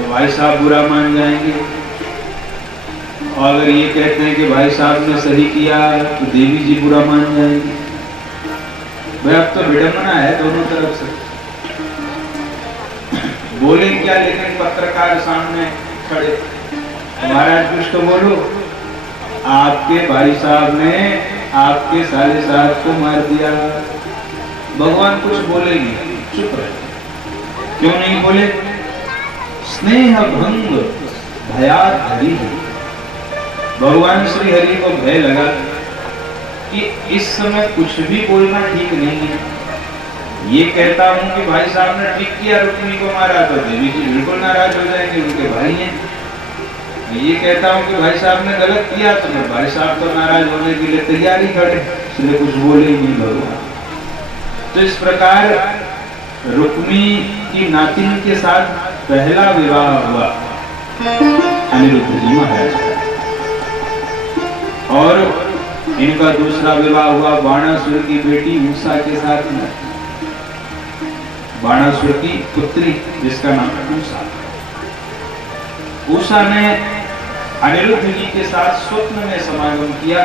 तो भाई साहब बुरा मान जाएंगे, और अगर ये कहते हैं कि भाई साहब ने सही किया तो देवी जी बुरा मान जाएंगी। भाई अब तो विडंबना है दोनों तरफ से। बोले क्या, लेकिन पत्रकार सामने खड़े, महाराज कुछ तो बोलो, आपके भाई साहब ने आपके साले साहब को मार दिया। भगवान कुछ बोले नहीं, चुप रहे। क्यों नहीं बोले? स्नेह भंग भयात हरि। भगवान श्री हरि को भय लगा कि इस समय कुछ भी बोलना ठीक नहीं है। ये कहता हूं कि भाई साहब ने ठीक किया, रुक्मिणी को मारा, तो देवी जी बिल्कुल नाराज हो जाएंगे, उनके भाई हैं। ये कहता हूं कि भाई साहब ने गलत किया, तो मैं भाई साहब तो नाराज होने के लिए तैयारी खड़े, इसलिए कुछ बोले ही नहीं भगवान। तो इस प्रकार रुक्मिणी की नातिन के साथ पहला विवाह हुआ अनिरुद्ध जी महाराज का, और इनका दूसरा विवाह हुआ बाणासुर की बेटी उषा के साथ में। बाणासुर की पुत्री जिसका नाम है उषा। उषा ने अनिरुद्ध जी के साथ स्वप्न में समागम किया,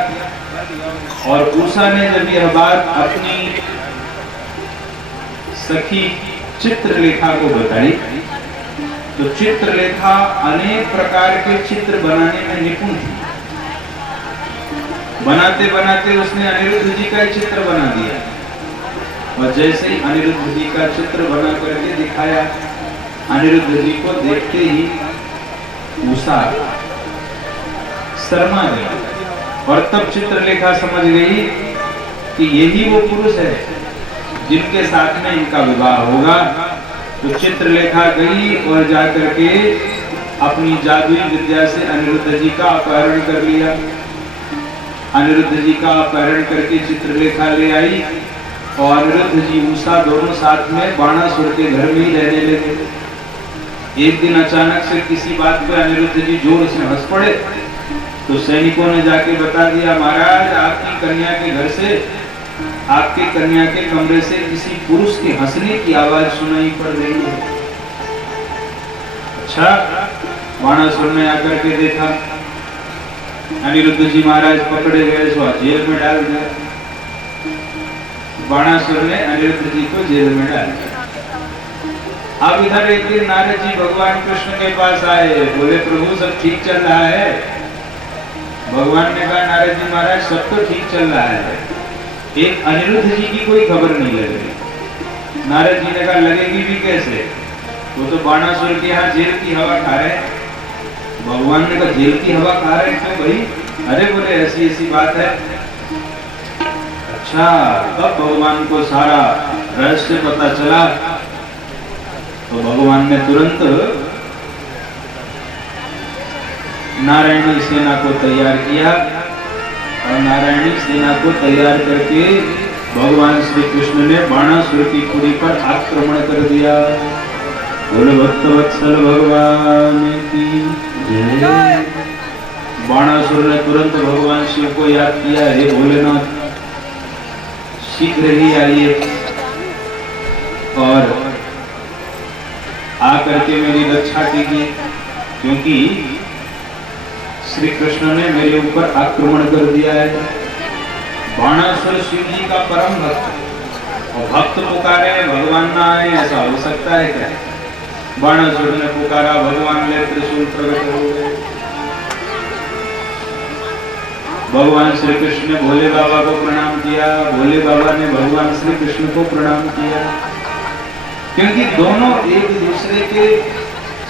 और उषा ने जब यह बात अपनी सखी चित्रलेखा को बताई, तो चित्रलेखा अनेक प्रकार के चित्र बनाने में निपुण थी। बनाते बनाते उसने अनिरुद्ध जी का एक चित्र बना दिया, और जैसे ही अनिरुद्ध जी का चित्र बना करके दिखाया, अनिरुद्ध जी को देखते ही उषा शर्मा गई, और तब चित्रलेखा समझ गई कि यही वो पुरुष है जिनके साथ में इनका विवाह होगा। तो चित्रलेखा गई और जाकर के अपनी जादुई विद्या से अनिरुद्ध जी का अपहरण कर लिया। अनिरुद्ध जी का अपहरण करके चित्रलेखा ले आई, और अनिरुद्ध जी उषा दोनों साथ में बाणासुर के घर में ही रहने लगे। एक दिन अचानक से किसी बात पे अनिरुद्ध जी जोर से हंस पड़े, तो सैनिकों ने जाके बता दिया, महाराज आपकी कन्या के घर से, आपके कन्या के कमरे से किसी पुरुष के हंसने की आवाज सुनाई पड़ रही है। अच्छा, बाणासुर ने आकर के देखा, अनिरुद्ध जी महाराज पकड़े गए, सो जेल में डाल दिया। बाणासुर ने अनिरुद्ध जी को जेल में डाल दिया। अब इधर एक दिन नारद जी भगवान कृष्ण के पास आए, बोले प्रभु सब ठीक चल रहा है? भगवान ने कहा, नारद जी महाराज सब तो ठीक चल रहा है, एक अनिरुद्ध जी की कोई खबर नहीं लग रही। नारद जी ने कहा, लगेगी भी कैसे, वो तो बाणासुर के यहाँ जेल की हवा खा रहे हैं। भगवान ने कहा, जेल की हवा खा रहे हैं क्यों भाई? अरे बोले ऐसी ऐसी बात है। अच्छा, तब भगवान को सारा रहस्य पता चला, तो भगवान ने तुरंत नारायणी सेना को तैयार किया, और नारायणी सेना को तैयार करके भगवान श्री कृष्ण ने बाणासुर की पुरी पर आक्रमण कर दिया। बोलो भक्तवत्सल भगवान की जय। बाणासुर ने तुरंत भगवान शिव को याद किया, हे भोलेनाथ शीघ्र ही आइए और आकर के मेरी रक्षा कीजिए, क्योंकि श्री कृष्ण ने मेरे ऊपर आक्रमण कर दिया है। बाणासुर शिव जी का परम भक्त, और भक्त पुकारे भगवान ना आए, ऐसा हो सकता है क्या? बाणासुर ने पुकारा, भगवान ने त्रिशूल प्रकट हो गए। भगवान श्री कृष्ण ने भोले बाबा को प्रणाम किया, भोले बाबा ने भगवान श्री कृष्ण को प्रणाम किया, क्योंकि दोनों एक दूसरे के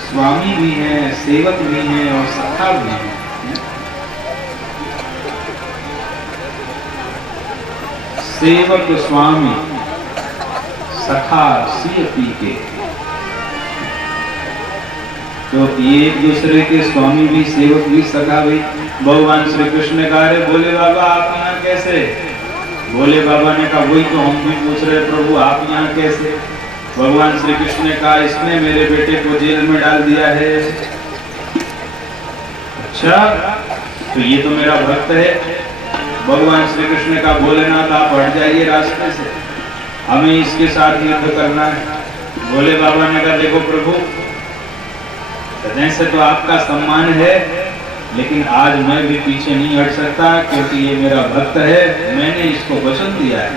स्वामी भी हैं, सेवक भी हैं और सखा भी हैं। सेवक स्वामी सखा सिय पी के, तो ये एक दूसरे के स्वामी भी, सेवक भी, सखा भी। भगवान श्री कृष्ण ने कहा, भोले बाबा आप यहाँ कैसे? भोले बाबा ने कहा, वही तो हम भी पूछ रहे प्रभु, आप यहाँ कैसे? भगवान श्री कृष्ण ने कहा, इसने मेरे बेटे को जेल में डाल दिया है। अच्छा, तो ये तो मेरा भक्त है। भगवान श्री कृष्ण ने कहा, भोलेनाथ आप हट जाइए रास्ते से, हमें इसके साथ युद्ध करना है। भोले बाबा ने कहा, देखो प्रभु सदैव से तो आपका सम्मान है, लेकिन आज मैं भी पीछे नहीं हट सकता, क्योंकि ये मेरा भक्त है, मैंने इसको वचन दिया है।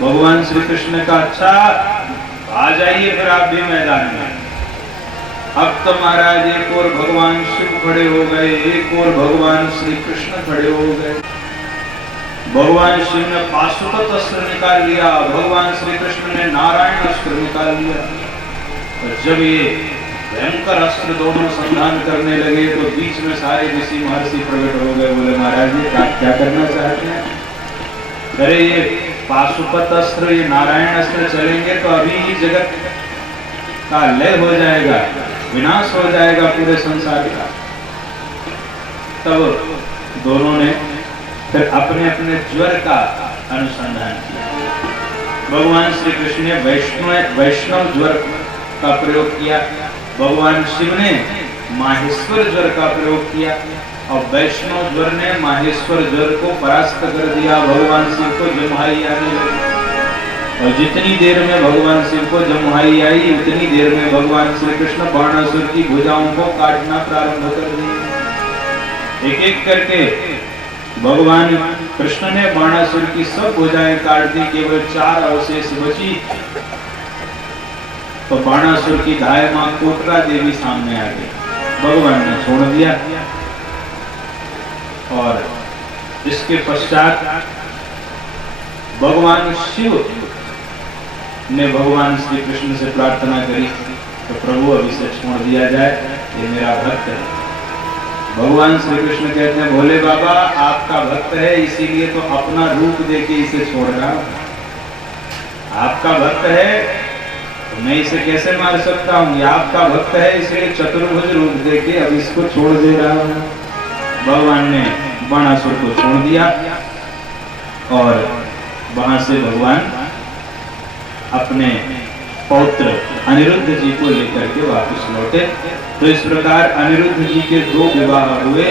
भगवान श्री कृष्ण का अच्छा, आ जाइए फिर आप भी मैदान में। अब तो महाराज एक और भगवान शिव खड़े हो गए, एक और भगवान श्री कृष्ण खड़े हो गए। भगवान शिव ने पाशुपत अस्त्र निकाल लिया, भगवान श्री कृष्ण ने नारायण अस्त्र निकाल लिया। और जब ये भयंकर अस्त्र दोनों संधान करने लगे तो बीच में सारे ऋषि महर्षि प्रकट हो गए। बोले महाराज जी क्या करना चाहते हैं? अरे ये पाशुपत अस्त्र, ये नारायण अस्त्र चलेंगे तो अभी ही जगत का लय हो जाएगा, विनाश हो जाएगा पूरे संसार का। तब दोनों ने फिर अपने अपने ज्वर का अनुसंधान किया। भगवान श्री कृष्ण ने वैष्णव ज्वर का प्रयोग किया, भगवान शिव ने माहेश्वर ज्वर का प्रयोग किया, और वैष्णव ज्वर ने माहेश्वर ज्वर को परास्त कर दिया। भगवान शिव को जम्हाई आने लगी, और जितनी देर में भगवान शिव को जम्हाई आई, उतनी देर में भगवान श्री कृष्ण बाणासुर की भुजाओं को काटना प्रारंभ कर दिए। एक एक करके भगवान कृष्ण ने बाणासुर की सब भुजाएं काट दी, केवल 4 अवशेष बची। तो बाणासुर की धाय मां कोटरा देवी सामने आ गई, भगवान ने छोड़ दिया। और इसके पश्चात भगवान शिव ने भगवान श्री कृष्ण से प्रार्थना करी, तो प्रभु अभी से छोड़ दिया जाए, ये मेरा भक्त है। भगवान श्री कृष्ण कहते हैं, भोले बाबा आपका भक्त है, इसीलिए तो अपना रूप देके इसे छोड़ रहा हूं। आपका भक्त है तो मैं इसे कैसे मार सकता हूं? ये आपका भक्त है, इसलिए चतुर्भुज रूप देके अब इसको छोड़ दे रहा हूं। भगवान ने बाणासुर को छोड़ दिया, और वहां से भगवान अपने पौत्र अनिरुद्ध जी को लेकर के वापस लौटे। तो इस प्रकार अनिरुद्ध जी के 2 विवाह हुए,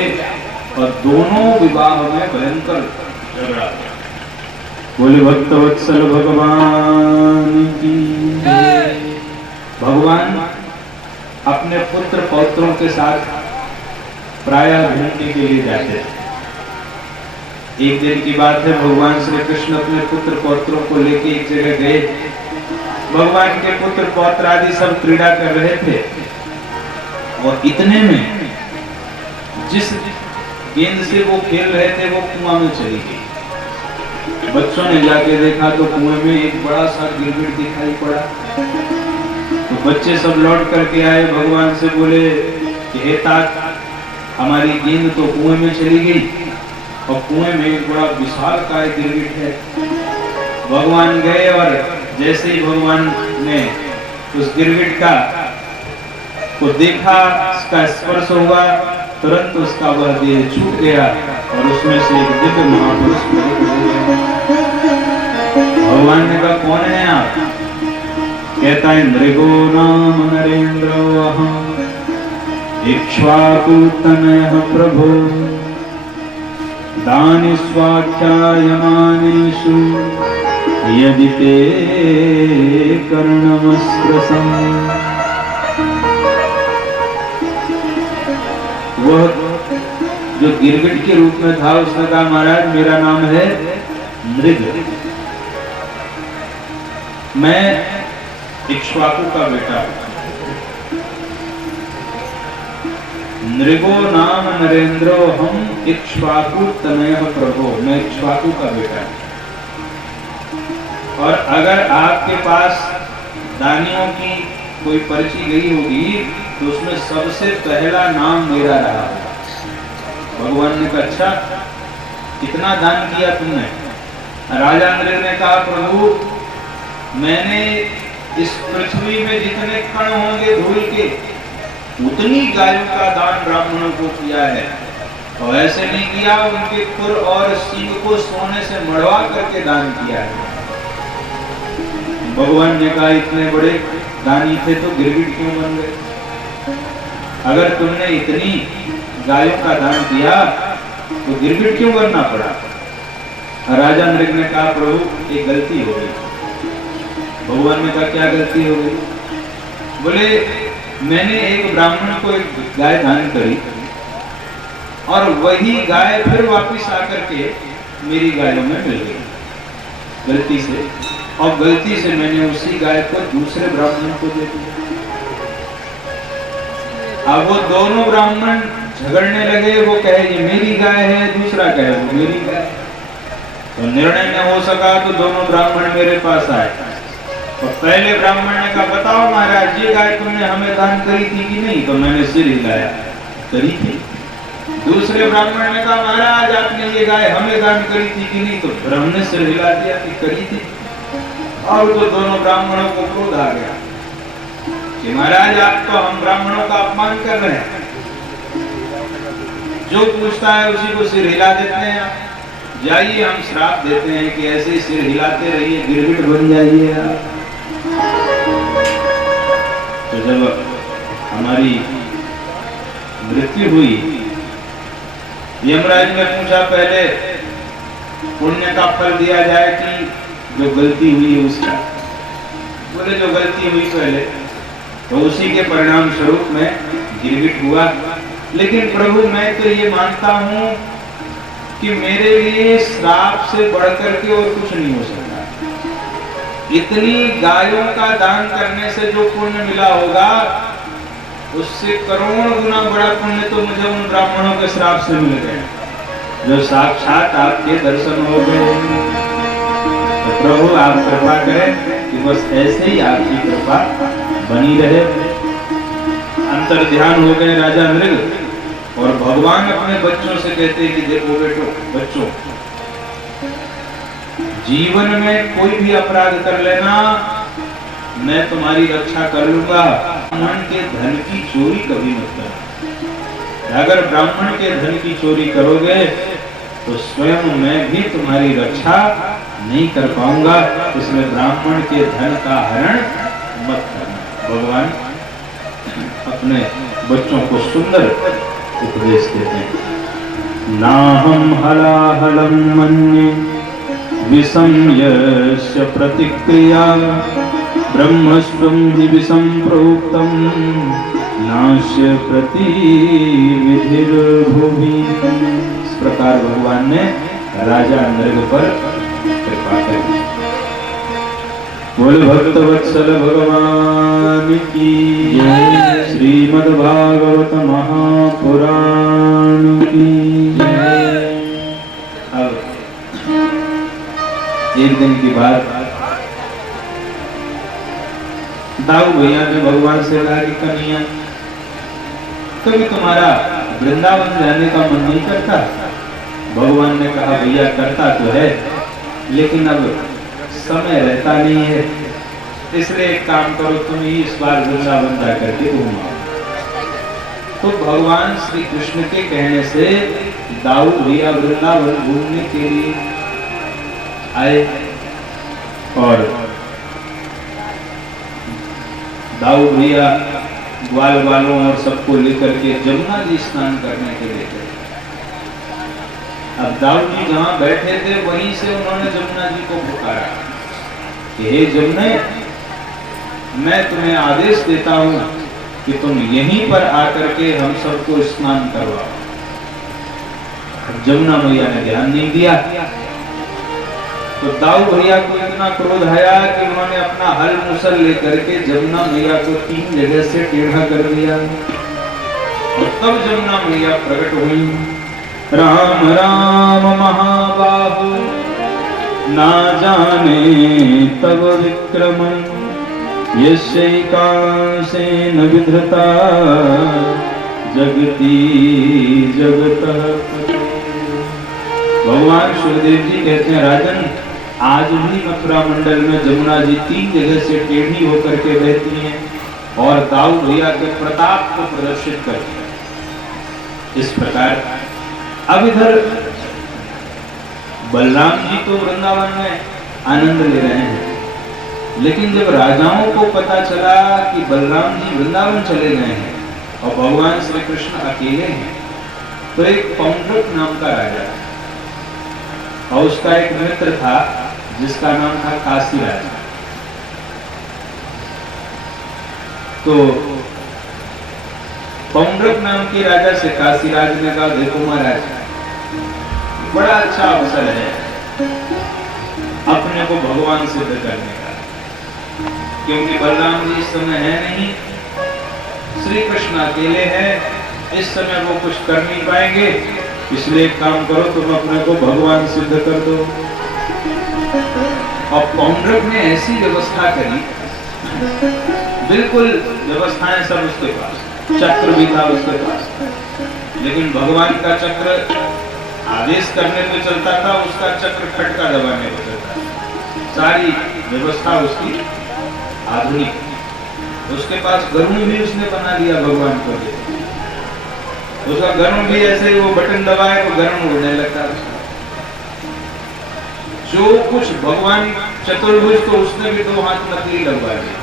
और दोनों विवाह में भयंकर झगड़ा। बोले भक्तवत्सल भगवान की। भगवान अपने पुत्र पौत्रों के साथ प्रायः घूमने के लिए जाते थे। एक दिन की बात है, भगवान श्री कृष्ण अपने पुत्र पौत्रों को लेके एक जगह गए। भगवान के पुत्र पौत्र आदि सब क्रीड़ा कर रहे थे, और इतने में जिस गेंद से वो खेल रहे थे वो कुआं में चली गई। बच्चों ने जाके देखा तो कुएं में एक बड़ा सा गिरगिट दिखाई पड़ा। तो बच्चे सब लौट करके आए, भगवान से बोले कि हे तात, हमारी गेंद तो कुएं में चली गई, और कुएं में एक बड़ा विशाल काय गिरगिट है। भगवान गए, और जैसे ही भगवान ने उस गिरगिट का को देखा, उसका स्पर्श हुआ, तुरंत उसका वह देह छूट गया, और उसमें से एक दिव्य महापुरुष प्रकट हो गया। भगवान ने कहा, कौन है आप? कहता है, नृगो नाम नरेंद्रो अहम् इक्ष्वाकु तनयः प्रभो दानि स्वाख्यायमानेषु यदि ते कर्णमस्त्रसम्। वह जो गिरगिट के रूप में था, उसने कहा, महाराज मेरा नाम है नृग, मैं इक्ष्वाकु का बेटा हूं। नृगो नाम नरेंद्रो हम इक्ष्वाकु तनयः प्रभो, मैं इक्ष्वाकु का बेटा हूं। और अगर आपके पास दानियों की कोई पर्ची गई होगी तो उसमें सबसे पहला नाम मेरा रहा। भगवान ने कहा, अच्छा कितना दान किया तुमने? राजा नृग ने कहा, प्रभु मैंने इस पृथ्वी में जितने कण होंगे धूल के, उतनी गायों का दान ब्राह्मणों को किया है, और ऐसे नहीं किया उनके खुर और सींग को सोने से मढ़वा करके दान किया है। भगवान ने कहा, इतने बड़े दानी थे तो गिरगिट क्यों बन गए? अगर तुमने इतनी गायों का दान किया तो गिरगिट क्यों बनना पड़ा? राजा नृग ने कहा, प्रभु एक गलती हो गई। भगवान ने कहा, क्या गलती हो गई? बोले मैंने एक ब्राह्मण को एक गाय दान करी और वही गाय फिर वापस आकर के मेरी गायों में मिल गई गलती से, और गलती से मैंने उसी गाय को दूसरे ब्राह्मण को दे दिया। अब वो दोनों ब्राह्मण झगड़ने लगे, वो कहे ये मेरी गाय है, दूसरा कहे वो मेरी गाय। तो निर्णय न हो सका तो दोनों ब्राह्मण मेरे पास आए और पहले ब्राह्मण ने कहा बताओ महाराज ये गाय तुमने हमें दान करी थी कि नहीं? तो मैंने सिर हिलाया, करी थी। दूसरे ब्राह्मण ने कहा महाराज आपने ये गाय हमें दान करी थी कि नहीं? तो ब्राह्मण ने सिर हिला दिया कि करी थी। और तो दोनों ब्राह्मणों को क्रोध आ गया कि महाराज आप तो हम ब्राह्मणों का अपमान कर रहे हैं, जो पूछता है उसी को सिर हिला देते हैं। आप जाइए हम श्राप देते हैं कि ऐसे ही सिर हिलाते रहिए, गिरगिट बन जाइए आप। तो जब हमारी मृत्यु हुई, यमराज ने पूछा पहले पुण्य का फल दिया जाए कि जो गलती हुई है उसका? बोले जो गलती हुई पहले, तो उसी के परिणाम स्वरूप में गिरगिट हुआ। लेकिन प्रभु मैं तो ये मानता हूँ कि मेरे लिए श्राप से बढ़कर के और कुछ नहीं हो सकता। इतनी गायों का दान करने से जो पुण्य मिला होगा उससे करोड़ गुना बड़ा पुण्य तो मुझे उन ब्राह्मणों के श्राप से मिल गए जो साक्षात आपके दर्शन हो गए। तो प्रभु आप कृपा करें कि बस ऐसे ही आपकी कृपा बनी रहे। अंतर ध्यान हो गए राजा नृग, और भगवान अपने बच्चों से कहते हैं कि देखो बेटो बच्चों, जीवन में कोई भी अपराध कर लेना मैं तुम्हारी रक्षा कर लूंगा। ब्राह्मण के धन की चोरी कभी मत करना। अगर ब्राह्मण के धन की चोरी करोगे तो स्वयं मैं भी तुम्हारी रक्षा नहीं कर पाऊंगा, इसलिए ब्राह्मण के धन का हरण मत करना। भगवान अपने बच्चों को सुंदर उपदेश देते हैं। नाहं हलाहलं मन्ये विषम यस्य प्रतिक्रिया, ब्रह्मस्त्वं हि विषम प्रोक्तं नास्य प्रतिविधिर्भुवि। इस प्रकार भगवान ने राजा नृग पर कृपा की। बोल भक्तवत्सल भगवान की जय। श्रीमद्भागवत महापुराण की जय। अब एक दिन की बात, दाऊ भैया ने भगवान से कहा कि कन्हैया कभी तुम्हारा वृंदावन जाने का मन नहीं करता? भगवान ने कहा भैया करता तो है, लेकिन अब समय रहता नहीं है, इसलिए एक काम करो तुम ही इस बार वृंदावन जा करके घूमो। तो भगवान श्री कृष्ण के कहने से दाऊ भैया वृंदावन घूमने के लिए आए और दाऊ भैया ग्वाल वालों और सबको लेकर के जमुना जी स्नान करने के लिए गए। अब दाऊ जी जहां बैठे थे वहीं से उन्होंने जमुना जी को पुकारा कि हे जमुने, मैं तुम्हें आदेश देता हूं कि तुम यहीं पर आकर के हम सबको स्नान करवाओ। जमुना मैया ने ध्यान नहीं दिया तो दाऊ भैया को इतना क्रोध आया कि उन्होंने अपना हल मुसल लेकर के जमुना मैया को 3 जगह से टेढ़ा कर दिया और तब जमुना मैया प्रकट हुई। राम राम महाबाहु ना जाने तब विक्रम, यस्यैकांसेन विधृता जगती जगतः। भगवान सुखदेव जी कहते हैं राजन, आज भी मथुरा मंडल में जमुना जी 3 जगह से टेढ़ी होकर के बहती हैं और दाऊ भैया के प्रताप को प्रदर्शित करती हैं। इस प्रकार अब इधर बलराम जी तो वृंदावन में आनंद ले रहे हैं, लेकिन जब राजाओं को पता चला कि बलराम जी वृंदावन चले गए हैं और भगवान श्री कृष्ण अकेले हैं, तो एक पौंड्रक नाम का राजा और उसका एक मित्र था जिसका नाम था काशी राजा। तो पौंड्रक नाम के राजा से काशीराज ने कहा, देखो महाराज, बड़ा अच्छा अवसर है अपने को भगवान सिद्ध करने का, क्योंकि बलराम जी इस समय है नहीं, श्री कृष्ण अकेले हैं, इस समय वो कुछ कर नहीं पाएंगे, इसलिए एक काम करो, तुम अपने को भगवान सिद्ध कर दो। और पौंड्रक ने ऐसी व्यवस्था करी, बिल्कुल व्यवस्थाएं सब उसके पास, चक्र भी था उसके पास, लेकिन भगवान का चक्र आदेश करने पे चलता था, उसका चक्र खटका दबाने पे चलता था। सारी व्यवस्था उसकी आधुनिक, उसके पास गरुड़ भी उसने बना लिया भगवान को, उसका गरुड़ भी ऐसे ही वो बटन दबाए तो गरुड़ उड़ने लगता है। जो कुछ भगवान चतुर्भुज, तो उसने भी 2 हाथ नकली लगवा दिए,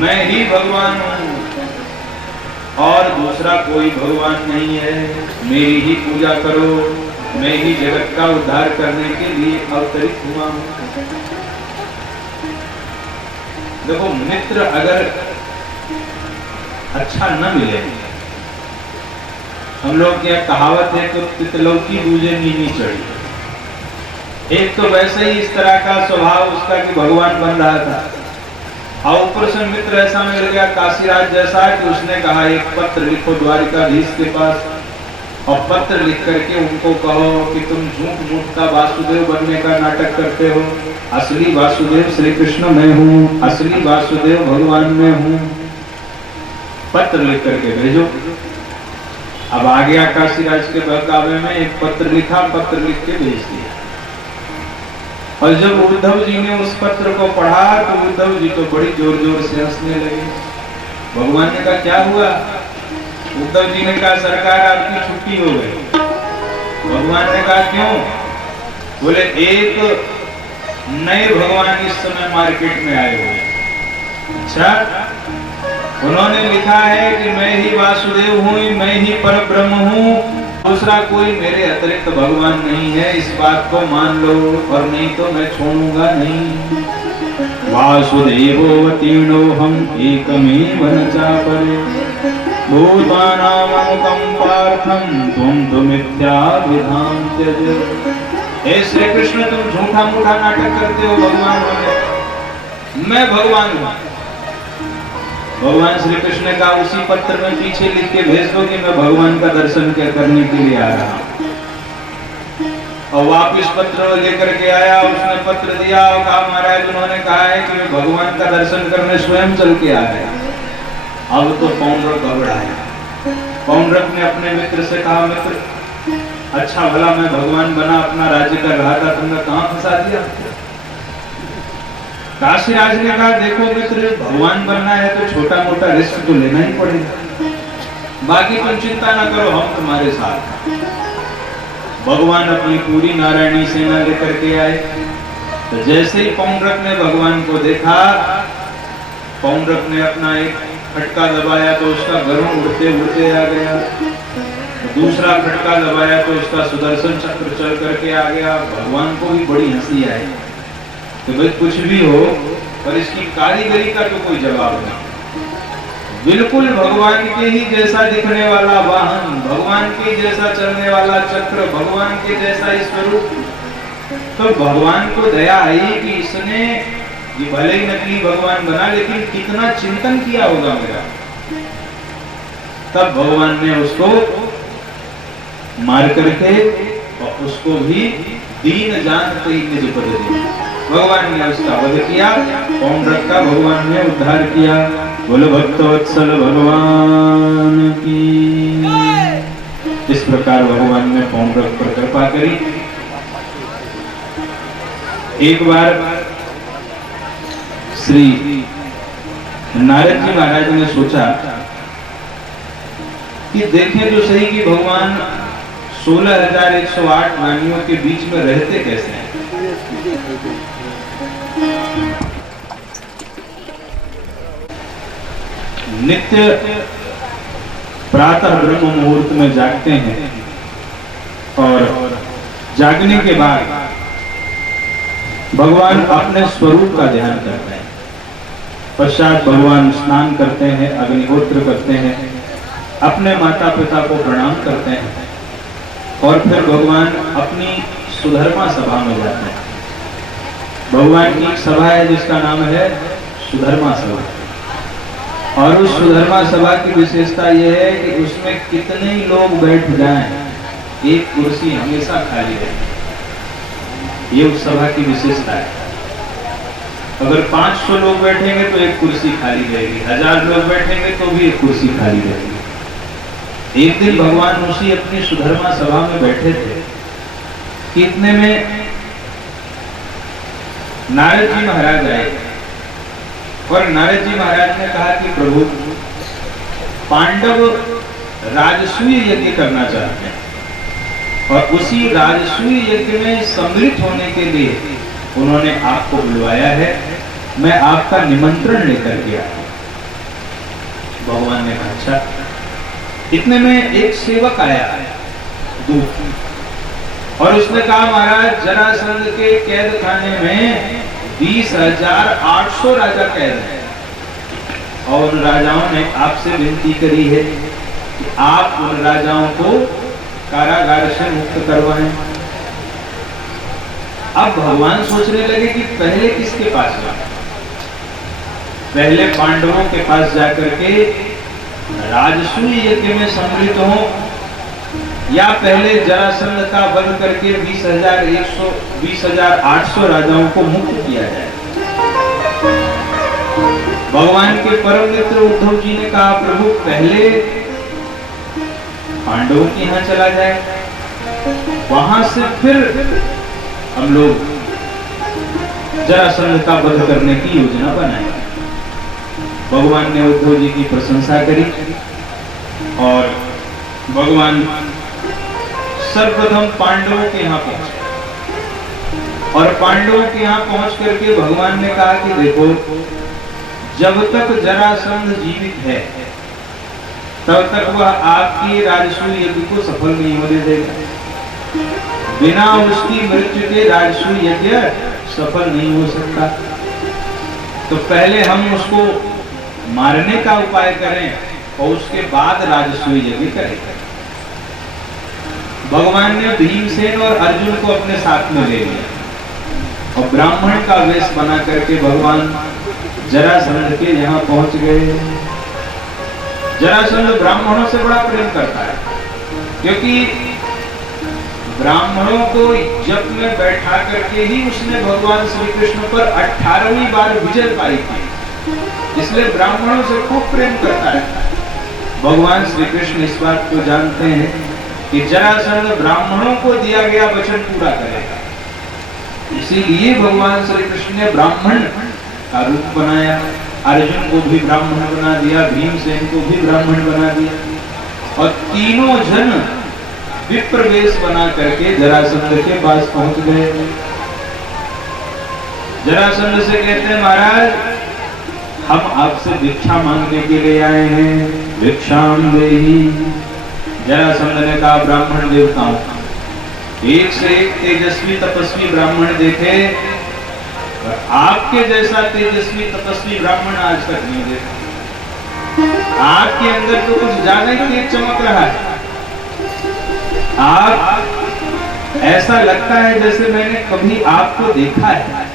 मैं ही भगवान हूँ और दूसरा कोई भगवान नहीं है, मेरी ही पूजा करो, मैं ही जगत का उद्धार करने के लिए अवतरित हुआ हूँ। देखो मित्र अगर अच्छा न मिले, हम लोग की कहावत है, तो तितलौकी दूजे नीनी चढ़ी। एक तो वैसे ही इस तरह का स्वभाव उसका कि भगवान बन रहा था, और ऊपर से मित्र ऐसा मिल गया काशीराज जैसा कि उसने कहा, एक पत्र लिखो द्वारिकाधीश के पास, और पत्र लिख करके उनको कहो कि तुम झूठ मूठ का वासुदेव बनने का नाटक करते हो, असली वासुदेव श्री कृष्ण मैं हूँ, असली वासुदेव भगवान मैं हूँ। पत्र लिख करके भेजो। अब आ गया काशीराज के बहकावे में, एक पत्र लिखा, पत्र लिख के भेज दिया। और जब उद्धव जी ने उस पत्र को पढ़ा तो उद्धव जी तो बड़ी जोर जोर से हंसने लगे। भगवान ने कहा क्या हुआ? उद्धव जी ने कहा सरकार आपकी छुट्टी हो गई। भगवान ने कहा क्यों? बोले एक नए भगवान इस समय मार्केट में आए हुए। अच्छा, उन्होंने लिखा है कि मैं ही वासुदेव हूँ, मैं ही परब्रह्म हूँ, दूसरा कोई मेरे अतिरिक्त भगवान नहीं है, इस बात को मान लो, और नहीं तो मैं छोड़ूंगा नहीं। वासुदेवोऽवतीर्णो हम एकमेव न चापरे, भूतानाममुकं पार्थं त्वं तु मिथ्याभिधां त्यज। हे श्री कृष्ण, तुम झूठा मूठा नाटक करते हो भगवान बने, मैं भगवान हूँ। भगवान श्री कृष्ण ने कहा उसी पत्र में पीछे लिख के भेज दो कि मैं भगवान का दर्शन करने के लिए आ रहा हूँ। और वापिस पत्र लेकर के आया, उसने पत्र दिया और कहा महाराज उन्होंने कहा है कि मैं भगवान का दर्शन करने स्वयं चल के आ गया। अब तो पौंड्रक घबराया। पौंड्रक ने अपने मित्र से कहा मित्र अच्छा भला मैं भगवान बना अपना राज्य कर रहा था, तुमने कहाँ फंसा दिया? काशीराज ने कहा देखो मित्र, भगवान बनना है तो छोटा मोटा रिस्क तो लेना ही पड़ेगा, बाकी तुम चिंता ना करो, हम तुम्हारे साथ। भगवान अपनी पूरी नारायणी सेना लेकर के आए। तो जैसे ही पौंड्रक ने भगवान को देखा, पौंड्रक ने अपना एक फटका दबाया तो उसका गरुड़ उड़ते उड़ते आ गया, दूसरा फटका दबाया तो उसका सुदर्शन चक्र चल करके आ गया। भगवान को भी बड़ी हंसी आई तो भाई कुछ भी हो पर इसकी कारीगरी का तो कोई जवाब नहीं। बिल्कुल भगवान के ही जैसा दिखने वाला वाहन, भगवान के जैसा चलने वाला चक्र, भगवान के जैसा स्वरूप। तो भगवान को दया आई कि इसने ये भले ही नकली भगवान बना लेकिन कितना चिंतन किया होगा मेरा। तब भगवान ने उसको मार करके और उसको भी दीन जानते ही निज पद दिया। भगवान ने उसका वध किया, पौंड्रक का भगवान ने उद्धार किया। बोलो भक्तवत्सल भगवान की। इस प्रकार भगवान ने पौंड्रक पर कृपा करी। एक बार श्री नारद जी महाराज ने सोचा कि देखें तो सही कि भगवान 16,108 वाणियों के बीच में रहते कैसे हैं। नित्य प्रातः ब्रह्म मुहूर्त में जागते हैं और जागने के बाद भगवान अपने स्वरूप का ध्यान करते हैं। पश्चात भगवान स्नान करते हैं, अग्निहोत्र करते हैं अपने माता पिता को प्रणाम करते हैं और फिर भगवान अपनी सुधर्मा सभा में जाते हैं। भगवान की एक सभा है जिसका नाम है सुधर्मा सभा। और उस सुधर्मा सभा की विशेषता यह है कि उसमें कितने ही लोग बैठ जाएं, एक कुर्सी हमेशा खाली रहेगी। ये उस सभा की विशेषता है। अगर 500 लोग बैठेंगे तो एक कुर्सी खाली रहेगी, 1000 लोग बैठेंगे तो भी एक कुर्सी खाली रहेगी। एक दिन भगवान ऋषि अपनी सुधर्मा सभा में बैठे थे। इतने में नारद जी महाराज आए और नारद जी महाराज ने कहा कि प्रभु, पांडव राजसूय यज्ञ करना चाहते हैं और उसी राजसूय यज्ञ में सम्मिलित होने के लिए उन्होंने आपको बुलवाया है। मैं आपका निमंत्रण लेकर के आया। भगवान ने कहा अच्छा। इतने में एक सेवक आया दूत और उसने कहा महाराज, जरासंध के कैद खाने में 20,800 राजा कैद हैं और उन राजाओं ने आपसे विनती करी है कि आप उन राजाओं को कारागार से मुक्त करवाएं। अब भगवान सोचने लगे कि पहले किसके पास जाए। पहले पांडवों के पास जाकर के राजसूय यज्ञ में सम्मिलित हो या पहले जरासंध का वध करके 20,800 राजाओं को मुक्त किया जाए। भगवान के परम मित्र उद्धव जी ने कहा प्रभु, पहले पांडवों के यहाँ चला जाए, वहां से फिर हम लोग जरासंध का वध करने की योजना बनाएंगे। भगवान ने उद्धव जी की प्रशंसा करी और भगवान सर्वप्रथम पांडवों के यहाँ पहुंचे और पांडवों के यहाँ पहुंच करके भगवान ने कहा कि देखो, जब तक जरासंध जीवित है तब तक वह आपकी राजसूय यज्ञ को सफल नहीं होने देगा। बिना उसकी मृत्यु के राजसूय यज्ञ सफल नहीं हो सकता। तो पहले हम उसको मारने का उपाय करें और उसके बाद राजसूय यज्ञ करें। भगवान ने भीमसेन और अर्जुन को अपने साथ में ले लिया और ब्राह्मण का वेश बना करके भगवान जरासंध के यहाँ पहुंच गए। जरासंध ब्राह्मणों से बड़ा प्रेम करता है क्योंकि ब्राह्मणों को जप में बैठा करके ही उसने भगवान श्री कृष्ण पर 18वीं बार विजय पाई थी, इसलिए ब्राह्मणों से खूब प्रेम करता है। भगवान श्री कृष्ण इस बात को जानते हैं कि जरासंध ब्राह्मणों को दिया गया वचन पूरा करेगा, इसीलिए भगवान श्री कृष्ण ने ब्राह्मण का रूप बनाया। अर्जुन को भी ब्राह्मण बना दिया, भीमसेन को भी ब्राह्मण बना दिया और तीनों जन विप्र वेश बना करके जरासंध के पास पहुंच गए। जरासंध से कहते हैं महाराज, हम आपसे भिक्षा मांगने के लिए आए हैं, भिक्षाम देहि। जरासंध ने कहा ब्राह्मण देवताओं, एक से एक तेजस्वी तपस्वी ब्राह्मण देखे, आपके जैसा तेजस्वी तपस्वी ब्राह्मण आज तक नहीं देखा। आपके अंदर तो कुछ ज्यादा ही तेज चमक रहा है। आप ऐसा लगता है जैसे मैंने कभी आपको देखा है।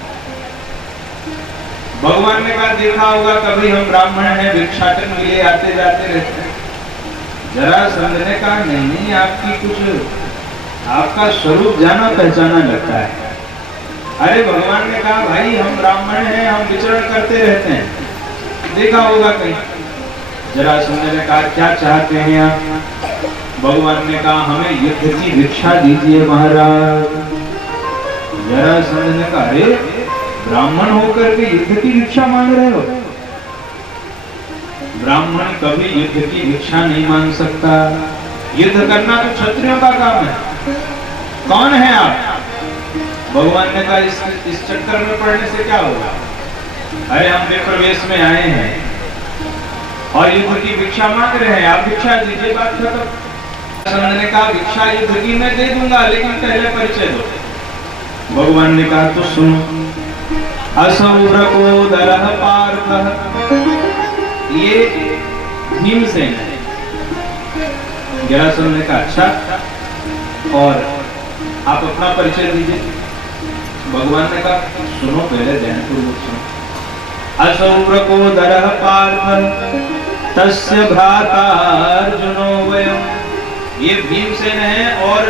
भगवान ने कहा देखा होगा कभी, हम ब्राह्मण हैं, भिक्षाटन के लिए आते जाते रहते हैं। जरासंध ने कहा नहीं, आपकी कुछ आपका स्वरूप जाना पहचाना लगता है। अरे भगवान ने कहा भाई, हम ब्राह्मण हैं, हम विचरण करते रहते हैं, देखा होगा कहीं। जरासंध ने कहा क्या चाहते हैं आप? भगवान ने कहा हमें युद्ध की भिक्षा दीजिए महाराज। जरासंध ने कहा अरे ब्राह्मण होकर के युद्ध की भिक्षा मांग रहे हो? ब्राह्मण कभी युद्ध की भिक्षा नहीं मांग सकता। युद्ध करना तो क्षत्रियों का काम है। कौन है आप? भगवान ने कहा इस चक्कर में पड़ने से क्या होगा? अरे हम विप्रवेश में आए हैं और युद्ध की भिक्षा मांग रहे हैं, आप भिक्षा दीजिए, बात खत्म। जरासंध ने कहा भिक्षा युद्ध की मैं दे दूंगा, लेकिन पहले परिचय दो। भगवान ने कहा तो सुनो, असौरको दरह पार्थ, ये भीमसेन है जरासंध ने कहा अच्छा, और आप अपना परिचय दीजिए। भगवान ने कहा सुनो, पहले ध्यानपूर्वक सुनो। असौ प्रकोदरः पार्थ तस्य भ्राता अर्जुनो वयम्। ये भीमसेन है और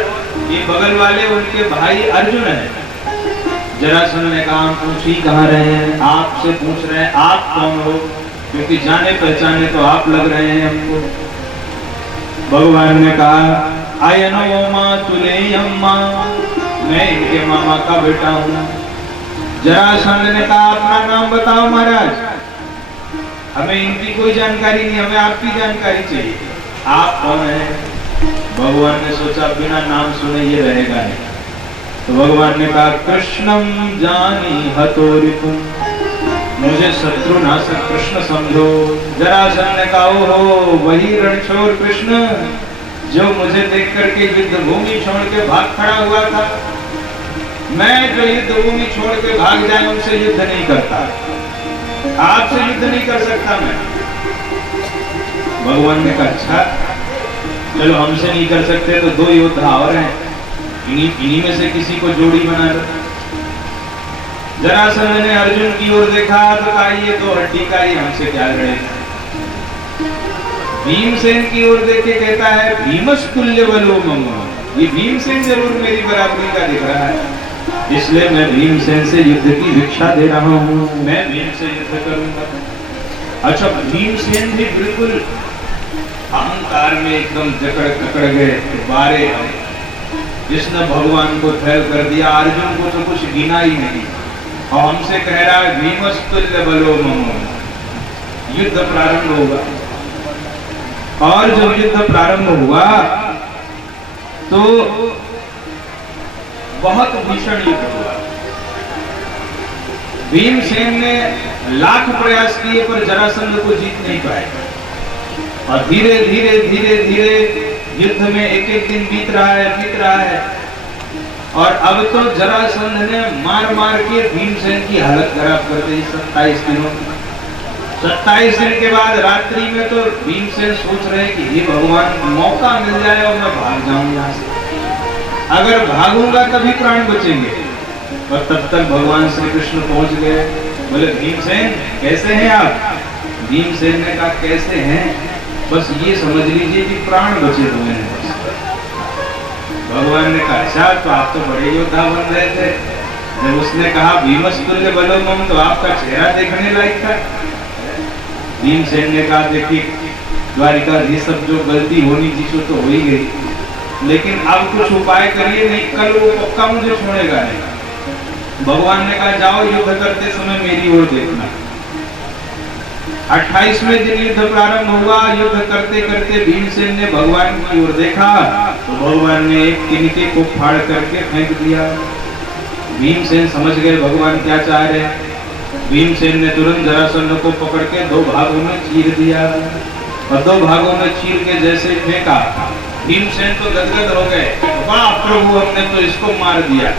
ये बगल वाले उनके भाई अर्जुन है। जरासंध ने कहा हम पूछ ही कहाँ रहे हैं, आपसे पूछ रहे हैं, आप कौन हो, क्योंकि जाने पहचाने तो आप लग रहे हैं हमको। भगवान ने कहा आयनो मातुलेयम्मा, मैं इनके मामा का बेटा हूँ। जरासंध ने कहा अपना नाम बताओ महाराज, हमें इनकी कोई जानकारी नहीं, हमें आपकी जानकारी चाहिए, आप कौन हैं? भगवान ने सोचा बिना नाम सुने ये रहेगा नहीं, तो भगवान ने कहा कृष्णम जानी हतोरिपुम, मुझे शत्रुनाशक कृष्ण समझो। जरासंध ने कहा ओहो, वही रणछोड़ कृष्ण जो मुझे देख करके युद्ध भूमि छोड़ के भाग खड़ा हुआ था। मैं जो युद्ध भूमि छोड़ के भाग जाए उनसे युद्ध नहीं करता, आपसे युद्ध नहीं कर सकता मैं। भगवान ने कहा अच्छा, चलो हमसे नहीं कर सकते तो दो योद्धा और हैं, इन्हीं में से किसी को जोड़ी बना दो। जरासंध ने अर्जुन की ओर देखा तो कहा ये तो हड्डी का ही, हमसे क्या लड़ेगा। भीमसेन की ओर देख के कहता है भीमस्तुल्य बलो मम, ये भीमसेन जरूर मेरी बराबरी का दिख रहा है, इसलिए मैं भीमसेन से युद्ध की भिक्षा दे रहा हूँ, मैं भीम से युद्ध करूंगा। अच्छा, भीमसेन भी बिल्कुल अहंकार में एकदम जकड़ ककड़ गए, बारे जिसने भगवान को फैल कर दिया, अर्जुन को तो कुछ गिना ही नहीं, और हमसे कह रहा है भीमस्तुल्य बलो मम। युद्ध प्रारंभ होगा, और जब युद्ध प्रारंभ हुआ तो बहुत भीषण युद्ध हुआ। भीमसेन ने लाख प्रयास किए पर जरासंध को जीत नहीं पाए, और धीरे धीरे धीरे धीरे युद्ध में एक एक दिन बीत रहा है, और अब तो जरासंध ने मार मार के भीमसेन की हालत खराब कर दी। 27 दिनों, 27 दिन के बाद रात्रि में तो भीमसेन सोच रहे कि हे भगवान मौका मिल जाए और मैं भाग जाऊं यहाँ से, अगर भागूंगा तभी प्राण बचेंगे। और तब तक भगवान श्री कृष्ण पहुंच गए, बोले भीमसेन कैसे हैं आप? भीमसेन ने कहा कैसे हैं, बस ये समझ लीजिए कि प्राण बचे हुए हैं। भगवान ने कहा अच्छा, तो आप तो बड़े योद्धा बन रहे थे, जब उसने कहा भीमस्तुल्य बलो मम तो आपका चेहरा देखने लायक था। भीमसेन ने कहा देखिए द्वारिका ये सब जो गलती होनी थी तो हो ही गई, लेकिन अब कुछ उपाय करिए, नहीं कल वो पक्का मुझे छोड़ेगा नहीं। भगवान ने कहा जाओ युद्ध करते समय मेरी ओर देखना। 28वें दिन युद्ध प्रारंभ हुआ। युद्ध करते करते भीमसेन ने भगवान की ओर देखा तो भगवान ने एक तिनके को फाड़ करके फेंक दिया। भीमसेन समझ गए भगवान क्या चाह रहे हैं। भीमसेन ने तुरंत जरासंध को पकड़ के 2 भागों में चीर दिया, और 2 भागों में चीर के जैसे फेंका, भीमसेन तो गदगद हो गए, वाह प्रभु हमने तो इसको मार दिया।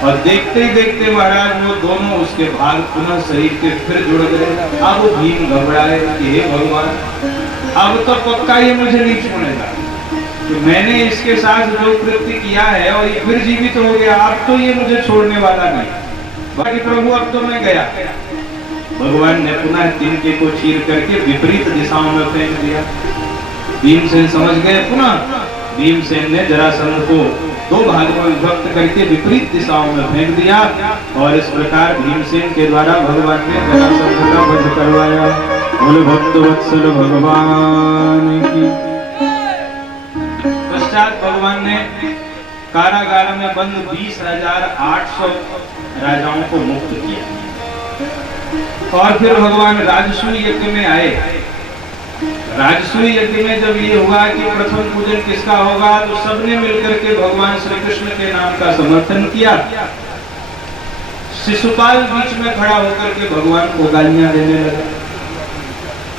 और देखते ही देखते महाराज वो दोनों उसके भाग पुनः शरीर के फिर जुड़ गए। अब भीम घबराए कि हे भगवान अब तो पक्का ये मुझे नहीं छोड़ेगा, तो मैंने इसके साथ जो कृत्य किया है और ये फिर जीवित हो गया, अब तो ये मुझे छोड़ने वाला नहीं, बाकी प्रभु अब तो मैं गया। भगवान ने पुनः तिनके को चीर करके विपरीत दिशाओं में फेंक दिया। भीमसेन समझ गए। पुनः भीमसेन ने जरासंध को 2 भागों में विभक्त करके विपरीत दिशाओं में फेंक दिया, और इस प्रकार भीमसेन के द्वारा भगवान ने जरासंध का वध करवाया। बोले भक्तवत्सल भगवान की। पश्चात भगवान ने कारागार में बंद 20,800 राजाओं को मुक्त किया, और फिर भगवान राजसूय यज्ञ में आए। राजसूय यज्ञ में जब ये हुआ कि प्रथम पूजन किसका होगा, तो सबने मिलकर के भगवान श्री कृष्ण के नाम का समर्थन किया। शिशुपाल बीच में खड़ा होकर के भगवान को गालियां देने लगा,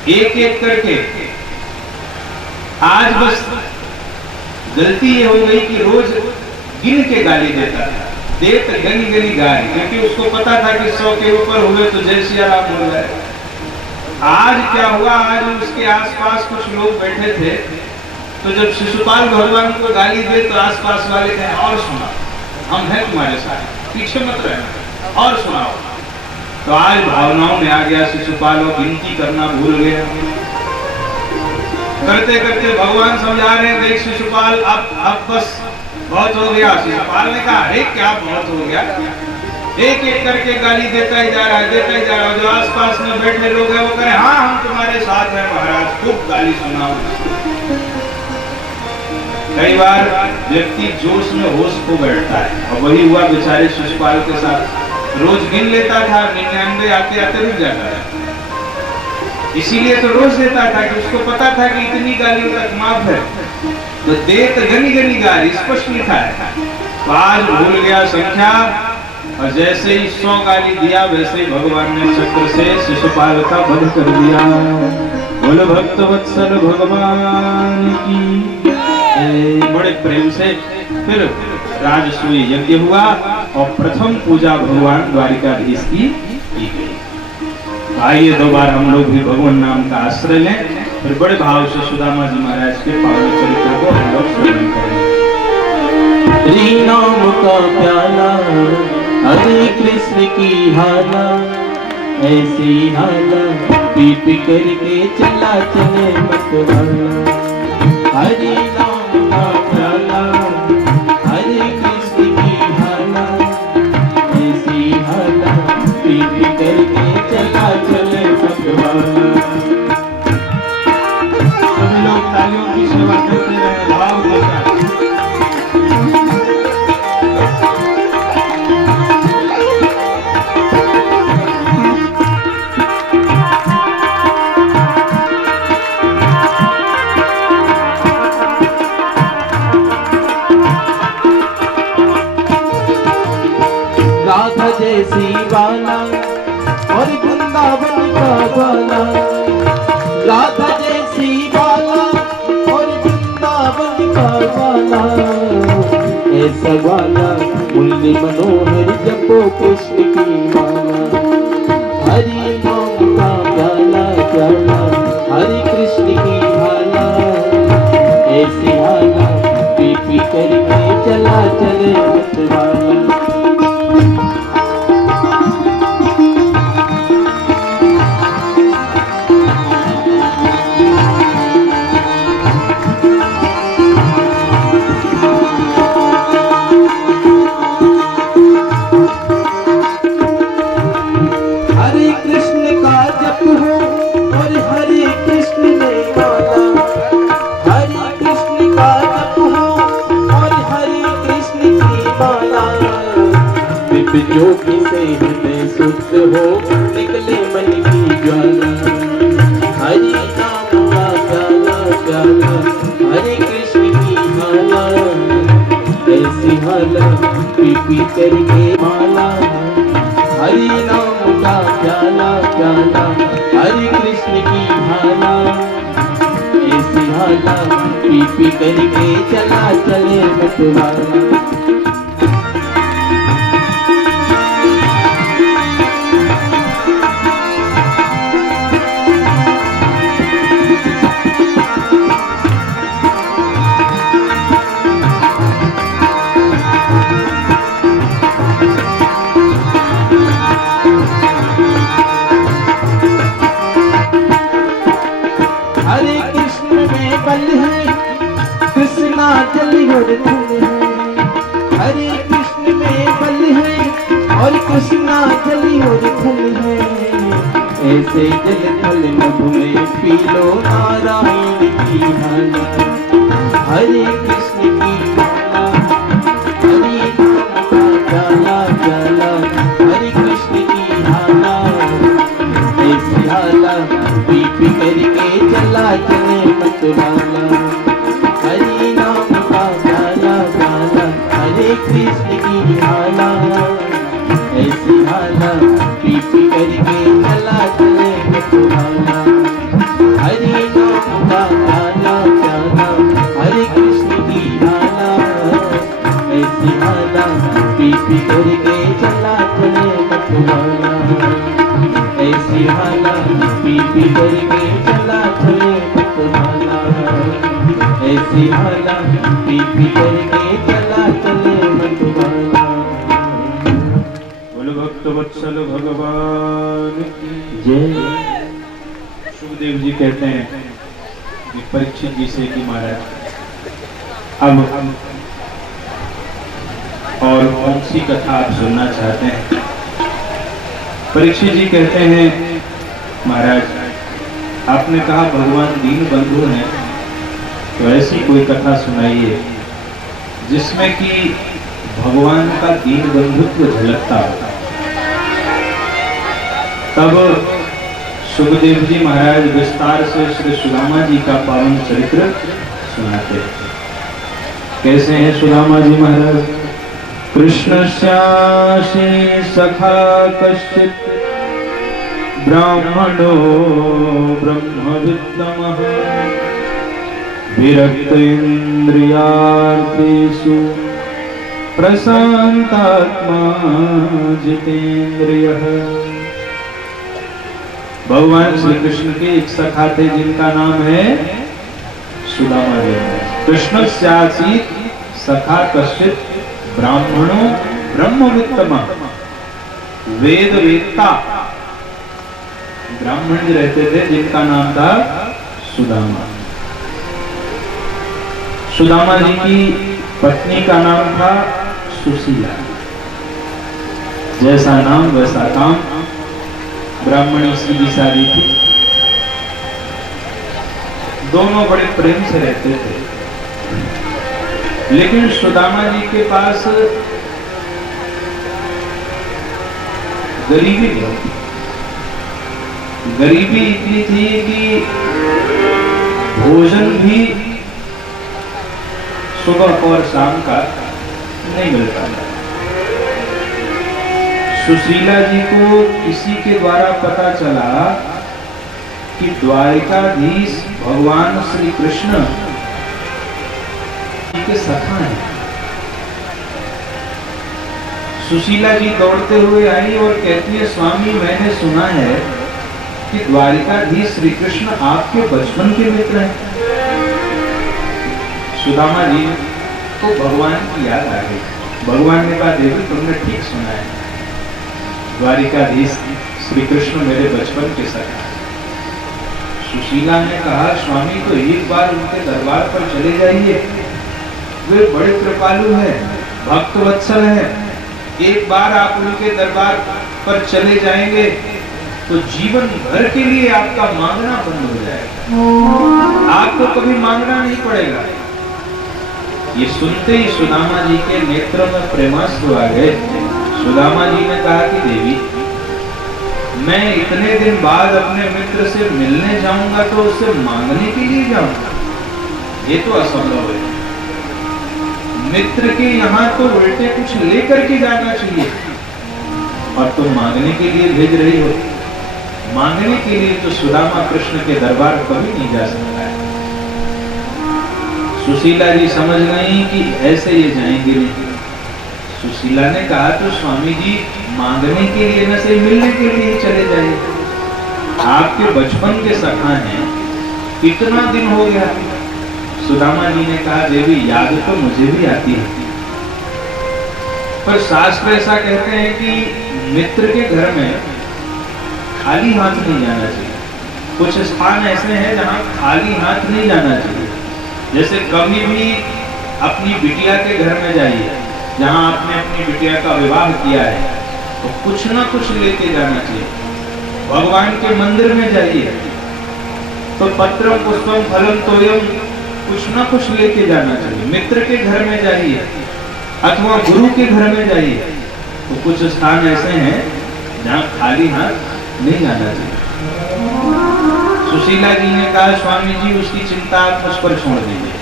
एक एक करके। आज बस गलती ये हो गई कि रोज गिन के गाली देता था, देत गनी गनी गाली, क्योंकि उसको पता था कि 100 के ऊपर हुए तो जय सिया राम हो जाए। आज क्या हुआ, आज उसके आसपास कुछ लोग बैठे थे तो जब शिशुपाल भगवान को गाली दे तो आसपास वाले कहें और सुनाओ, हम हैं तुम्हारे साथ, पीछे मत रहना, और सुनाओ। तो आज भावनाओं में आ गया शिशुपाल और गिनती करना भूल गया। करते करते भगवान समझा रहे हैं, देख शिशुपाल अब बस बहुत हो गया। शिशुपाल ने कहा, अरे क्या बहुत हो गया, एक एक करके गाली देता ही जा रहा है, देता ही जा रहा है। जो आसपास में बैठे लोग हैं वो कहे, हाँ हम तुम्हारे साथ हैं महाराज, खूब गाली सुनाओ। कई बार व्यक्ति जोश में होश खो बैठता है, और वही हुआ बेचारे शिशुपाल के साथ। रोज गिन लेता था, 99 आते आते रुक जाता था। इसीलिए तो रोज देता था कि उसको पता था कि इतनी गालियों तक माफ है, तो दे तो गनी गनी गाली, स्पष्ट लिखा है। तो आज भूल गया संख्या, और जैसे ही 100 गाली दिया वैसे ही भगवान ने चक्र से शिशुपाल का वध कर दिया। बोल भक्त वत्सल भगवान की। बड़े प्रेम से फिर राजसूय यज्ञ हुआ और प्रथम पूजा भगवान द्वारिकाधीश की गई। आइए दो बार हम लोग भी भगवान नाम का आश्रय लें, फिर बड़े भाव से सुदामा जी महाराज के पावन चरित्र को हम लोग श्रवण करें। हरि नाम का प्याला, हरे कृष्ण की हाला, ऐसी हाला पी पी करके चला चले मतवाला। हरि नाम का प्याला, हरे कृष्ण की हाला, ऐसी हाला पी पी करके चला चले मतवाला। सभी लोग तालियों की सेवा करते रहे, भाव के साथ। राधा जैसी बाला और वृंदावन का बाला, राधा जैसी बाला और वृंदावन का बाला, ऐसा बाला मुरली मनोहर जपो कृष्ण की माला। हरि नाम का प्याला प्याला, हरि कृष्ण की हाला, ऐसी हाला पी पी करके चला चले मतवाला। ज्योति से हृदय शुद्ध हो निकले मन की ज्वाला। हरि नाम का प्याला प्याला, हरे कृष्ण की हाला, ऐसी हाला पी पी करके माला। हरि नाम का प्याला प्याला, हरे कृष्ण की हाला, ऐसी हाला पी पी करके चला चले मतवाला। कृष्णा जल और थल है, हरे कृष्ण में बल है और कृष्णा जल और थल है। ऐसे जल थल नभ में पी लो नारायण की हाला। हरे कृष्ण की हाला, हरि नाम का प्याला प्याला, हरे कृष्ण की हाला, ऐसी हाला पी पी करके चला चले मतवाला। हरि नाम का प्याला प्याला, हरे कृष्ण की हाला, ऐसी हाला पी पी करके चला चले मतवाला। हरि नाम का प्याला प्याला, हरे कृष्ण की हाला, ऐसी हाला पी पी करके चला चले मतवाला। ऐसी हाला पी पी करके चला चले मतवाला। ऐसी माला पी पी करके चला चले मतवाला। बोलो भक्त वत्सल भगवान की जय। सुखदेव जी कहते हैं कि परीक्षित जी से कि महाराज अब और कौन सी कथा आप सुनना चाहते हैं? परीक्षित जी कहते हैं महाराज आपने कहा भगवान दीन बंधु हैं, तो ऐसी कोई कथा सुनाइए जिसमें कि भगवान का दीन बंधुत्व झलकता हो। तब सुखदेव जी महाराज विस्तार से श्री सुदामा जी का पावन चरित्र सुनाते हैं। कैसे हैं सुदामा जी महाराज? कृष्णस्यासि सखा कश्चित् ब्राह्मणो ब्रह्मविद्तमः विरक्त इंद्रियार्थेषु प्रशांतात्मा जितेंद्रियः। भगवान श्री कृष्ण के एक सखा थे जिनका नाम है सुदामा जी। कृष्णस्यासि सखा कश्चित् ब्राह्मणो ब्रह्मवित्तमः, वेद वेत्ता ब्राह्मण जी रहते थे जिनका नाम था सुदामा। सुदामा जी की पत्नी का नाम था सुशीला। जैसा नाम वैसा काम, ब्राह्मणी सीधी सादी थी। दोनों बड़े प्रेम से रहते थे, लेकिन सुदामा जी के पास गरीबी नहीं थी। गरीबी इतनी थी कि भोजन भी सुबह और शाम का नहीं मिल पाता। सुशीला जी को किसी के द्वारा पता चला कि द्वारिकाधीश भगवान श्री कृष्ण के सखा हैं। सुशीला जी दौड़ते हुए आई और कहती है स्वामी मैंने सुना है कि द्वारिकाधीश श्री कृष्ण आपके बचपन के मित्र हैं। सुदामा जी को भगवान की याद आ गई। भगवान ने कहा देवी तुमने ठीक सुना है, द्वारिकाधीश श्री कृष्ण मेरे बचपन के सखा। सुशीला ने कहा स्वामी तो एक बार उनके दरबार पर चले जाइए, वे बड़े कृपालु हैं, भक्त वत्सल हैं। एक बार आप उनके दरबार पर चले जाएंगे तो जीवन भर के लिए आपका मांगना बंद हो जाएगा, आपको कभी मांगना नहीं पड़ेगा। ये सुनते ही सुदामा जी के नेत्रों में प्रेमाश्रु आ गए। सुदामा जी ने कहा कि देवी मैं इतने दिन बाद अपने मित्र से मिलने जाऊंगा तो उससे मांगने के लिए जाऊंगा, ये तो असंभव है। मित्र के यहाँ तो उल्टे कुछ लेकर के जाना चाहिए और तुम मांगने के लिए भेज रही हो। मांगने के लिए तो सुदामा कृष्ण के दरबार कभी नहीं जा सकता है। सुशीला जी समझ गई कि ऐसे ये जाएंगे नहीं। सुशीला ने कहा तो स्वामी जी मांगने के लिए न सही मिलने के लिए चले जाइए, आपके बचपन के सखा हैं, कितना दिन हो गया। सुदामा जी ने कहा देवी याद तो मुझे भी आती है, पर शास्त्र ऐसा कहते हैं कि मित्र के घर में खाली हाथ नहीं जाना चाहिए। कुछ स्थान ऐसे हैं जहाँ खाली हाथ नहीं जाना चाहिए। जैसे कभी भी अपनी बिटिया के घर में जाइए, जहाँ आपने अपनी बिटिया का विवाह किया है, तो कुछ ना कुछ लेके जाना चाहिए। भगवान के मंदिर में जाइए तो पत्रम पुष्पम फलम तोयम, कुछ ना कुछ लेके जाना चाहिए। मित्र के घर में जाइए अथवा गुरु के घर में जाइए तो कुछ स्थान ऐसे हैं जहाँ खाली हाथ नहीं जाना चाहिए। सुशीला जी ने कहा स्वामी जी उसकी चिंता आप मुझ पर छोड़ दीजिए।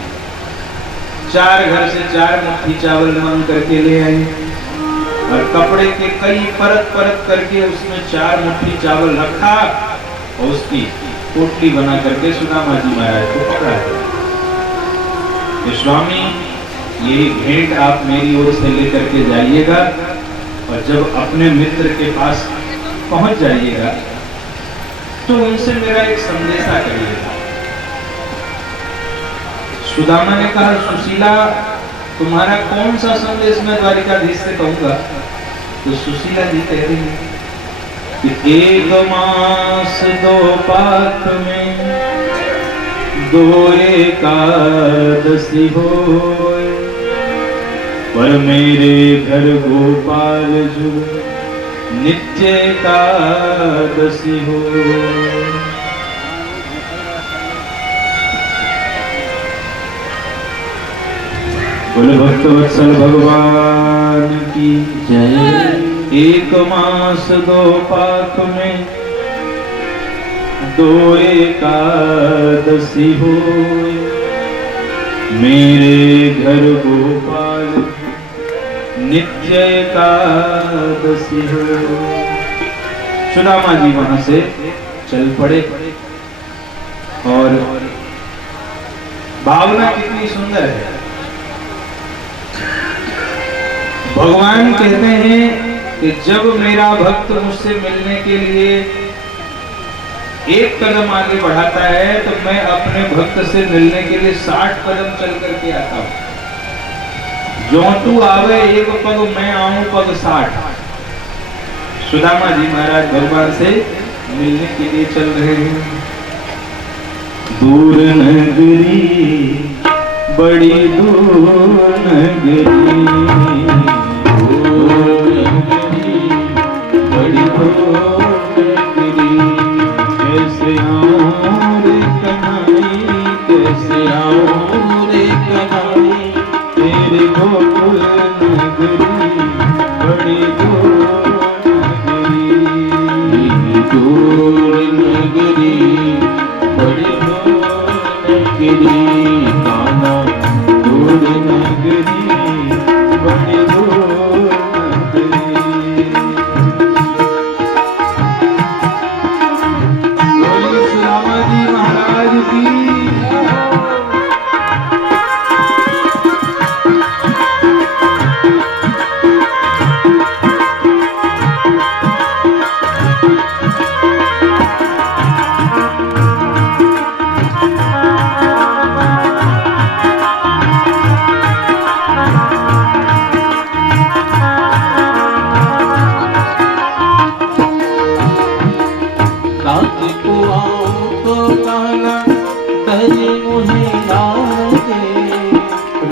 4 घर से 4 मुट्ठी चावल मांग करके ले आए और कपड़े के कई परत परत करके उसमें 4 मुट्ठी चावल रखा और उसकी पोटली बना करके सुदामा जी महाराज को पकड़ा दिया। स्वामी ये भेंट आप मेरी ओर से लेकर के जाइएगा और जब अपने मित्र के पास पहुंच जाइएगा तो उनसे मेरा एक संदेशा करिएगा। सुदामा ने कहा, सुशीला तुम्हारा कौन सा संदेश मैं द्वारिकाधीश से कहूंगा? तो सुशीला जी कह रही है कि 1 मास 2 पात में 2 एकादशी होए, पर मेरे घर गोपाल जो नित्य एकादशी हो। बोले भक्तवत्सल भगवान की जय। 1 मास 2 पाक में 2 एकादशी हो, मेरे घर गोपाल नित्य एकादशी हो। सुदामा जी वहां से चल पड़े और भावना कितनी सुंदर है। भगवान कहते हैं कि जब मेरा भक्त मुझसे मिलने के लिए एक कदम आगे बढ़ाता है तो मैं अपने भक्त से मिलने के लिए 60 कदम चल करके आता हूं। जो तू आवे 1 पग मैं आऊं पग 60। सुदामा जी महाराज भगवान से मिलने के लिए चल रहे हैं। दूर नगरी बड़ी दूर नगरी, बड़ी दूर नगरी, कैसे आऊं रे कन्हई, कैसे आऊं रे कन्हई, तेरे गोकुल नगरी बड़ी दूर नगरी, दूर नगरी बड़ी दूर नगरी, कान्हा दूर नगरी बड़ी दूर नगरी। बोलिए सुदामा जी महाराज की।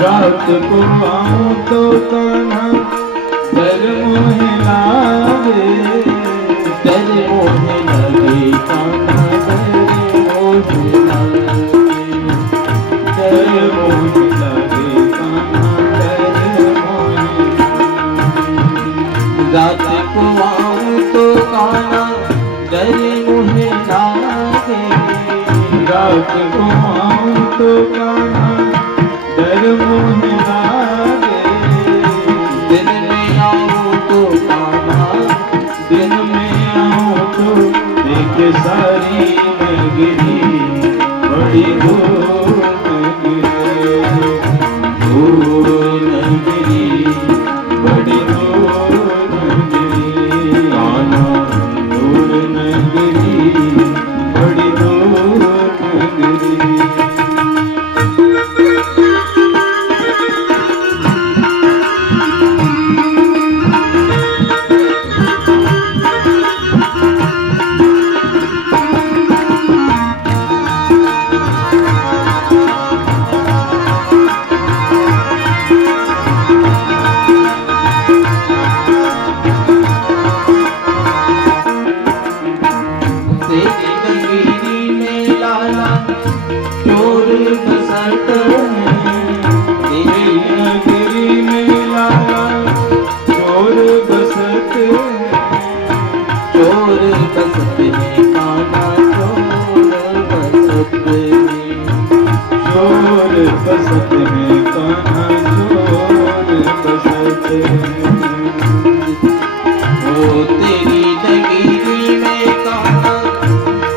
रात को आऊं तो कान्हा डर मोहे लागे, डर मोहे लगे कान्हा डर मोहे लागे, डर मोहे लगे कान्हा डर मोहे। रात को आऊं तो कान्हा डर मोहे लागे, रात को आऊं तो कान्हा डर मोहे लागे, दिन में आऊं तो कान्हा, दिन में आऊं तो देखे सारी नगरी बड़ी दूर नगरी, दूर नगरी बड़ी दूर नगरी, कान्हा दूर नगरी बड़ी दूर नगरी। बसत में कान्हा चोर बसत ओ तेरी नगरी में कान्हा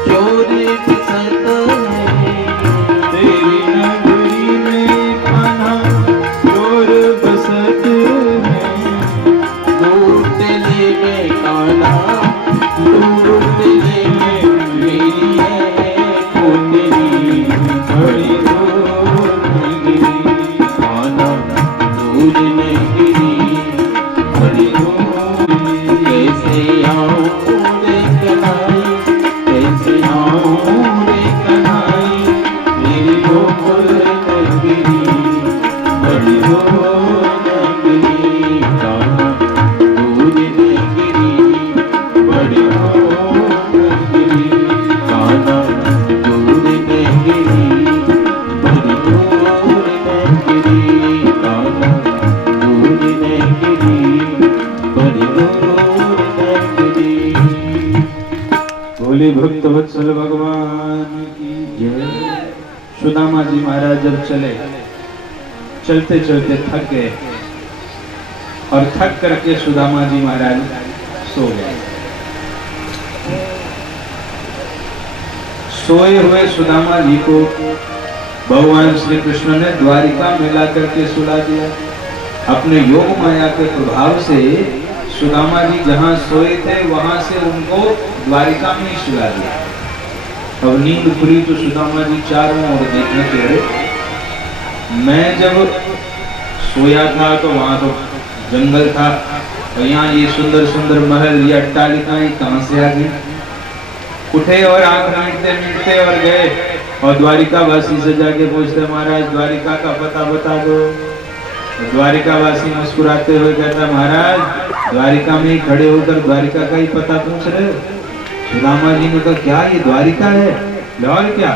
चोर बसत है, तेरी नगरी में कान्हा चोर बसत है, दूर दिल्ली में कान्हा दूर दिल्ली में मेरी है, ओ तेरी बड़ी दूर वत्सल भगवान की जय। सुदामा जी महाराज जब चले, चलते चलते थक गए और थक करके सुदामा जी महाराज सो गए। सोए हुए सुदामा जी को भगवान श्री कृष्ण ने द्वारिका में ला करके सुला दिया। अपने योग माया के प्रभाव से सुदामा जी जहां सोए थे वहां से उनको द्वारिका में ही सुला दिया। अब नींद खुली तो सुदामा जी चारों ओर देखने के रहे। मैं जब सोया था तो वहां तो जंगल था और यहाँ ये सुंदर सुंदर महल, ये अट्टालिकाएं कहां से आ गई। उठे और आंख मीटते मीटते और गए और द्वारिका वासी से जाके पूछते, महाराज द्वारिका का पता बता दो। द्वारिका वासी मुस्कुराते हुए कहता, महाराज द्वारिका में ही खड़े होकर द्वारिका का ही पता पूछ रहे हो। सुदामा जी ने कहा, क्या ये द्वारिका है? और क्या?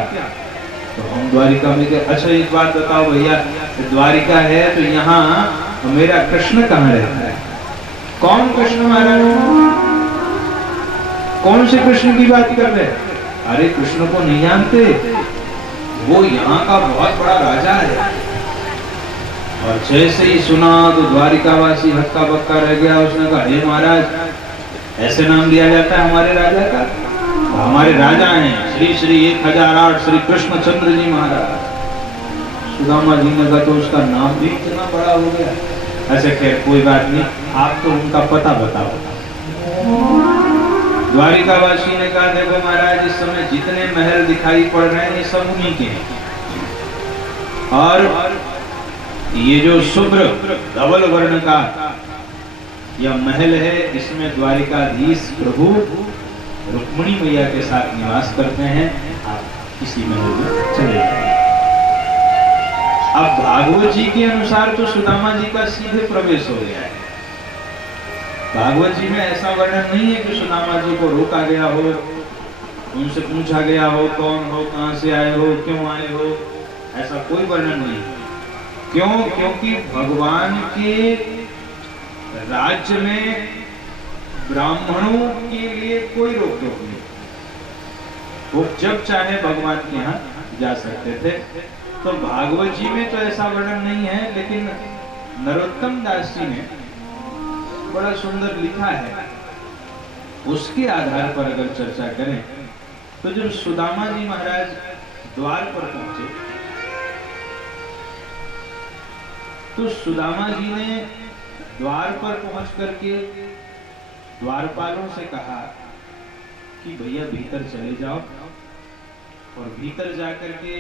तो हम द्वारिका में गए। अच्छा एक बात बताओ भैया, द्वारिका है तो यहाँ मेरा कृष्ण कहाँ रहता है? कौन कृष्ण महाराज? कौन से कृष्ण की बात कर रहे हैं? अरे कृष्ण को नहीं जानते, वो यहाँ का बहुत बड़ा राजा है। और जैसे ही सुना तो द्वारिकावासी हक्का बक्का रह गया। उसने कहा, हे महाराज ऐसे नाम दिया जाता है हमारे राजा का? हमारे राजा हैं श्री श्री 1008 श्री कृष्णचंद्र जी महाराज। सुदामा जी ने कहा, तो उसका नाम भी इतना बड़ा हो गया। ऐसे खैर कोई बात नहीं, आप तो उनका पता बताओ। द्वारिकावासी ने कहा, देखो महाराज इस समय जितने महल दिखाई पड़ रहे हैं ये सब उन्हीं के हैं। और ये जो शुभ्र धवल वर्ण का यह महल है, इसमें द्वारिकाधीश प्रभु रुक्मिणी मैया के साथ निवास करते हैं। आप इसी महल में चले जाएं। अब भागवत जी के अनुसार तो सुदामा जी का सीधे प्रवेश हो गया है। भागवत जी में ऐसा वर्णन नहीं है कि सुदामा जी को रोका गया हो, उनसे पूछा गया हो कौन हो, कहां से आए हो, क्यों आए हो, ऐसा कोई वर्णन नहीं। क्यों? क्योंकि भगवान के राज्य में ब्राह्मणों के लिए कोई रोक टोक नहीं। वो जब चाहे भगवान के यहाँ जा सकते थे। तो भागवत जी में तो ऐसा वर्णन नहीं है, लेकिन नरोत्तम दास जी ने बड़ा सुंदर लिखा है। उसके आधार पर अगर चर्चा करें तो जब सुदामा जी महाराज द्वार पर पहुंचे तो सुदामा जी ने द्वार पर पहुंच करके द्वारपालों से कहा कि भैया भीतर चले जाओ और भीतर जाकर के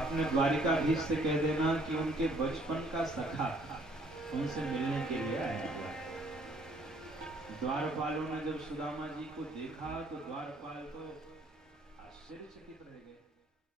अपने द्वारिकाधीश से कह देना कि उनके बचपन का सखा उनसे मिलने के लिए आया हुआ है। द्वारपालों ने जब सुदामा जी को देखा तो द्वारपाल तो आश्चर्यचकित रह गए।